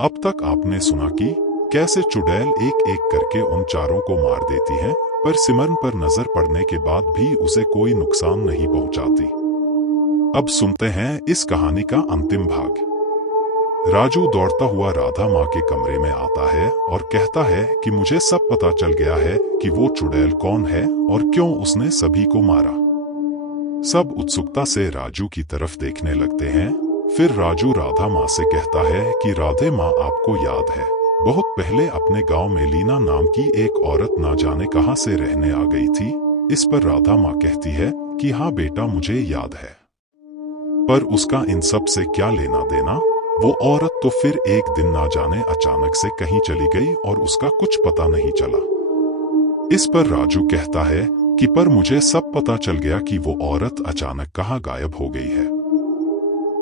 अब तक आपने सुना कि कैसे चुड़ैल एक एक करके उन चारों को मार देती है, पर सिमरन पर नजर पड़ने के बाद भी उसे कोई नुकसान नहीं पहुंचाती। अब सुनते हैं इस कहानी का अंतिम भाग। राजू दौड़ता हुआ राधा माँ के कमरे में आता है और कहता है कि मुझे सब पता चल गया है कि वो चुड़ैल कौन है और क्यों उसने सभी को मारा। सब उत्सुकता से राजू की तरफ देखने लगते हैं। फिर राजू राधा माँ से कहता है कि राधे माँ, आपको याद है बहुत पहले अपने गांव में लीना नाम की एक औरत ना जाने कहां से रहने आ गई थी। इस पर राधा माँ कहती है कि हाँ बेटा, मुझे याद है, पर उसका इन सब से क्या लेना देना। वो औरत तो फिर एक दिन ना जाने अचानक से कहीं चली गई और उसका कुछ पता नहीं चला। इस पर राजू कहता है कि पर मुझे सब पता चल गया कि वो औरत अचानक कहाँ गायब हो गई है।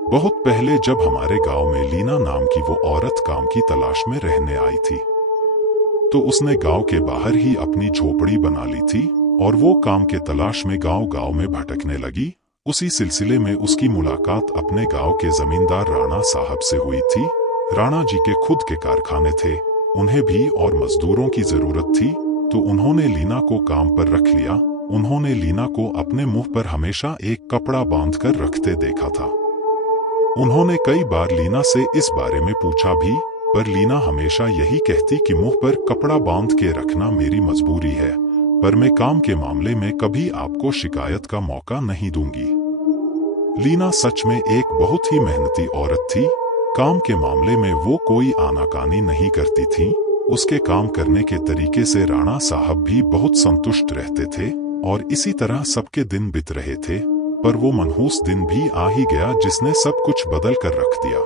बहुत पहले जब हमारे गांव में लीना नाम की वो औरत काम की तलाश में रहने आई थी, तो उसने गांव के बाहर ही अपनी झोपड़ी बना ली थी और वो काम के तलाश में गांव-गांव में भटकने लगी। उसी सिलसिले में उसकी मुलाकात अपने गांव के जमींदार राणा साहब से हुई थी। राणा जी के खुद के कारखाने थे, उन्हें भी और मजदूरों की जरूरत थी, तो उन्होंने लीना को काम पर रख लिया। उन्होंने लीना को अपने मुंह पर हमेशा एक कपड़ा बांधकर रखते देखा था। उन्होंने कई बार लीना से इस बारे में पूछा भी, पर लीना हमेशा यही कहती कि मुंह पर कपड़ा बांध के रखना मेरी मजबूरी है, पर मैं काम के मामले में कभी आपको शिकायत का मौका नहीं दूंगी। लीना सच में एक बहुत ही मेहनती औरत थी। काम के मामले में वो कोई आनाकानी नहीं करती थी। उसके काम करने के तरीके से राणा साहब भी बहुत संतुष्ट रहते थे और इसी तरह सबके दिन बीत रहे थे। पर वो मनहूस दिन भी आ ही गया जिसने सब कुछ बदल कर रख दिया।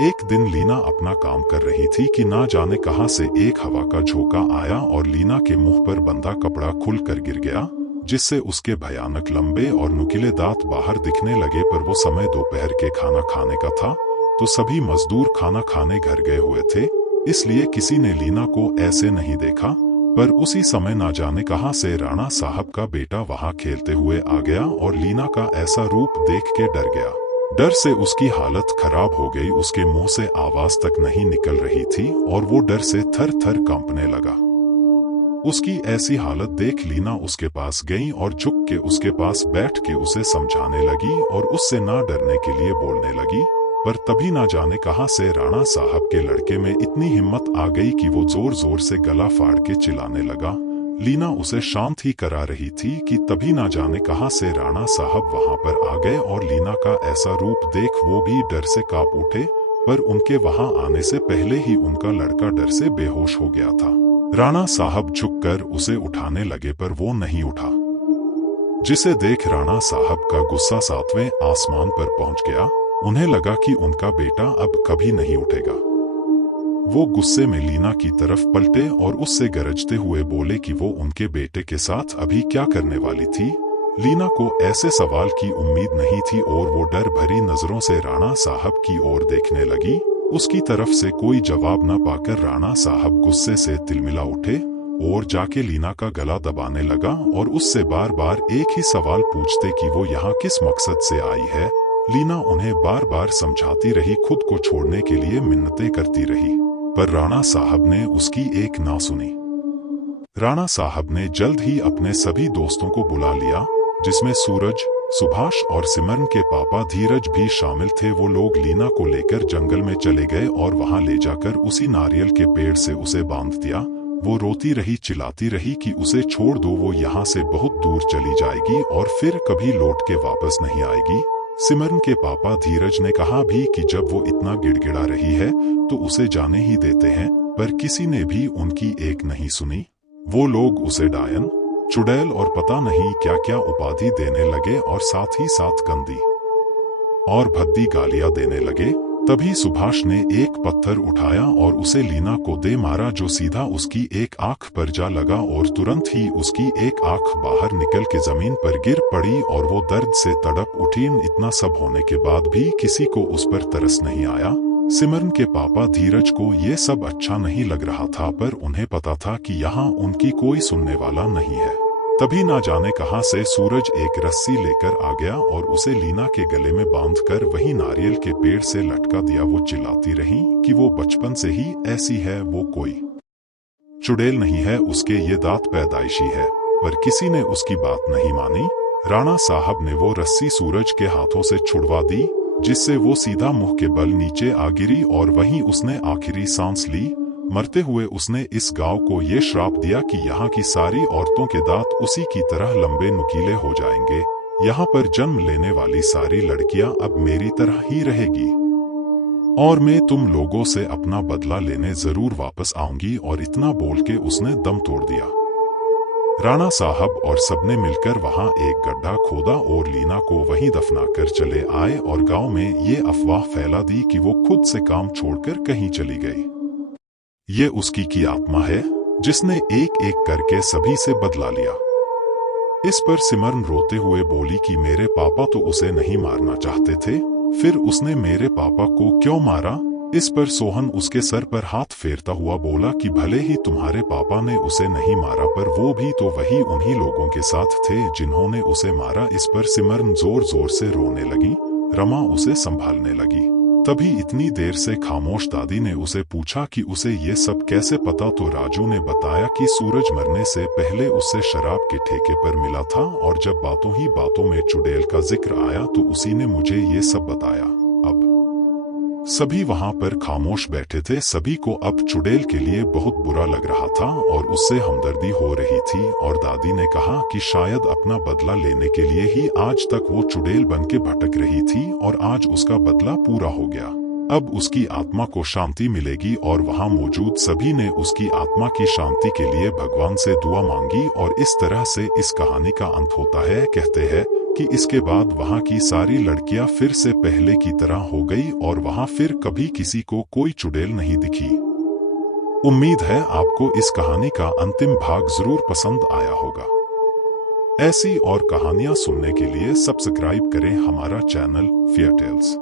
एक दिन लीना अपना काम कर रही थी कि ना जाने कहां से एक हवा का झोंका आया और लीना के मुंह पर बंधा कपड़ा खुलकर गिर गया, जिससे उसके भयानक लंबे और नुकीले दांत बाहर दिखने लगे। पर वो समय दोपहर के खाना खाने का था, तो सभी मजदूर खाना खाने घर गए हुए थे, इसलिए किसी ने लीना को ऐसे नहीं देखा। पर उसी समय ना जाने कहां से राणा साहब का बेटा वहां खेलते हुए आ गया और लीना का ऐसा रूप देख के डर गया। डर से उसकी हालत खराब हो गई। उसके मुंह से आवाज तक नहीं निकल रही थी और वो डर से थर थर कांपने लगा। उसकी ऐसी हालत देख लीना उसके पास गई और झुक के उसके पास बैठ के उसे समझाने लगी और उससे ना डरने के लिए बोलने लगी। पर तभी ना जाने कहां से राणा साहब के लड़के में इतनी हिम्मत आ गई कि वो जोर जोर से गला फाड़ के चिल्लाने लगा। लीना उसे शांत ही करा रही थी कि तभी ना जाने कहां से राणा साहब वहां पर आ गए और लीना का ऐसा रूप देख वो भी डर से कांप उठे। पर उनके वहां आने से पहले ही उनका लड़का डर से बेहोश हो गया था। राणा साहब झुककर उसे उठाने लगे, पर वो नहीं उठा, जिसे देख राणा साहब का गुस्सा 7वें आसमान पर पहुंच गया। उन्हें लगा कि उनका बेटा अब कभी नहीं उठेगा। वो गुस्से में लीना की तरफ पलटे और उससे गरजते हुए बोले कि वो उनके बेटे के साथ अभी क्या करने वाली थी। लीना को ऐसे सवाल की उम्मीद नहीं थी और वो डर भरी नजरों से राणा साहब की ओर देखने लगी। उसकी तरफ से कोई जवाब न पाकर राणा साहब गुस्से से तिलमिला उठे और जाके लीना का गला दबाने लगा और उससे बार बार एक ही सवाल पूछते कि वो यहाँ किस मकसद से आई है। लीना उन्हें बार बार समझाती रही, खुद को छोड़ने के लिए मिन्नतें करती रही, पर राणा साहब ने उसकी एक ना सुनी। राणा साहब ने जल्द ही अपने सभी दोस्तों को बुला लिया, जिसमें सूरज, सुभाष और सिमरन के पापा धीरज भी शामिल थे। वो लोग लीना को लेकर जंगल में चले गए और वहां ले जाकर उसी नारियल के पेड़ से उसे बांध दिया। वो रोती रही, चिल्लाती रही कि उसे छोड़ दो, वो यहाँ से बहुत दूर चली जाएगी और फिर कभी लौट के वापस नहीं आएगी। सिमरन के पापा धीरज ने कहा भी कि जब वो इतना गिड़गिड़ा रही है तो उसे जाने ही देते हैं, पर किसी ने भी उनकी एक नहीं सुनी। वो लोग उसे डायन, चुड़ैल और पता नहीं क्या क्या उपाधि देने लगे और साथ ही साथ गंदी और भद्दी गालियां देने लगे। तभी सुभाष ने एक पत्थर उठाया और उसे लीना को दे मारा, जो सीधा उसकी एक आंख पर जा लगा और तुरंत ही उसकी एक आंख बाहर निकल के जमीन पर गिर पड़ी और वो दर्द से तड़प उठी। इतना सब होने के बाद भी किसी को उस पर तरस नहीं आया। सिमरन के पापा धीरज को ये सब अच्छा नहीं लग रहा था, पर उन्हें पता था कि यहाँ उनकी कोई सुनने वाला नहीं है। तभी ना जाने कहां से सूरज एक रस्सी लेकर आ गया और उसे लीना के गले में बांधकर वही नारियल के पेड़ से लटका दिया। वो चिल्लाती रही कि वो बचपन से ही ऐसी है, वो कोई चुड़ैल नहीं है, उसके ये दांत पैदाइशी है। पर किसी ने उसकी बात नहीं मानी। राणा साहब ने वो रस्सी सूरज के हाथों से छुड़वा दी, जिससे वो सीधा मुंह के बल नीचे आ गिरी और वहीं उसने आखिरी सांस ली। मरते हुए उसने इस गांव को ये श्राप दिया कि यहाँ की सारी औरतों के दांत उसी की तरह लंबे नुकीले हो जाएंगे। यहाँ पर जन्म लेने वाली सारी लड़कियां अब मेरी तरह ही रहेगी और मैं तुम लोगों से अपना बदला लेने जरूर वापस आऊंगी। और इतना बोल के उसने दम तोड़ दिया। राणा साहब और सबने मिलकर वहां एक गड्ढा खोदा और लीना को वहीं दफनाकर चले आए और गांव में ये अफवाह फैला दी कि वो खुद से काम छोड़कर कहीं चली गई। ये उसकी की आत्मा है जिसने एक एक करके सभी से बदला लिया। इस पर सिमरन रोते हुए बोली कि मेरे पापा तो उसे नहीं मारना चाहते थे, फिर उसने मेरे पापा को क्यों मारा? इस पर सोहन उसके सर पर हाथ फेरता हुआ बोला कि भले ही तुम्हारे पापा ने उसे नहीं मारा, पर वो भी तो वही उन्हीं लोगों के साथ थे जिन्होंने उसे मारा। इस पर सिमरन जोर जोर से रोने लगी। रमा उसे संभालने लगी। तभी इतनी देर से खामोश दादी ने उसे पूछा कि उसे ये सब कैसे पता, तो राजू ने बताया कि सूरज मरने से पहले उससे शराब के ठेके पर मिला था और जब बातों ही बातों में चुड़ैल का जिक्र आया तो उसी ने मुझे ये सब बताया। अब सभी वहां पर खामोश बैठे थे। सभी को अब चुड़ैल के लिए बहुत बुरा लग रहा था और उससे हमदर्दी हो रही थी। और दादी ने कहा कि शायद अपना बदला लेने के लिए ही आज तक वो चुड़ैल बन के भटक रही थी और आज उसका बदला पूरा हो गया। अब उसकी आत्मा को शांति मिलेगी। और वहां मौजूद सभी ने उसकी आत्मा की शांति के लिए भगवान से दुआ मांगी और इस तरह से इस कहानी का अंत होता है। कहते हैं कि इसके बाद वहां की सारी लड़कियां फिर से पहले की तरह हो गई और वहां फिर कभी किसी को कोई चुड़ैल नहीं दिखी। उम्मीद है आपको इस कहानी का अंतिम भाग जरूर पसंद आया होगा। ऐसी और कहानियां सुनने के लिए सब्सक्राइब करें हमारा चैनल फेयरटेल्स।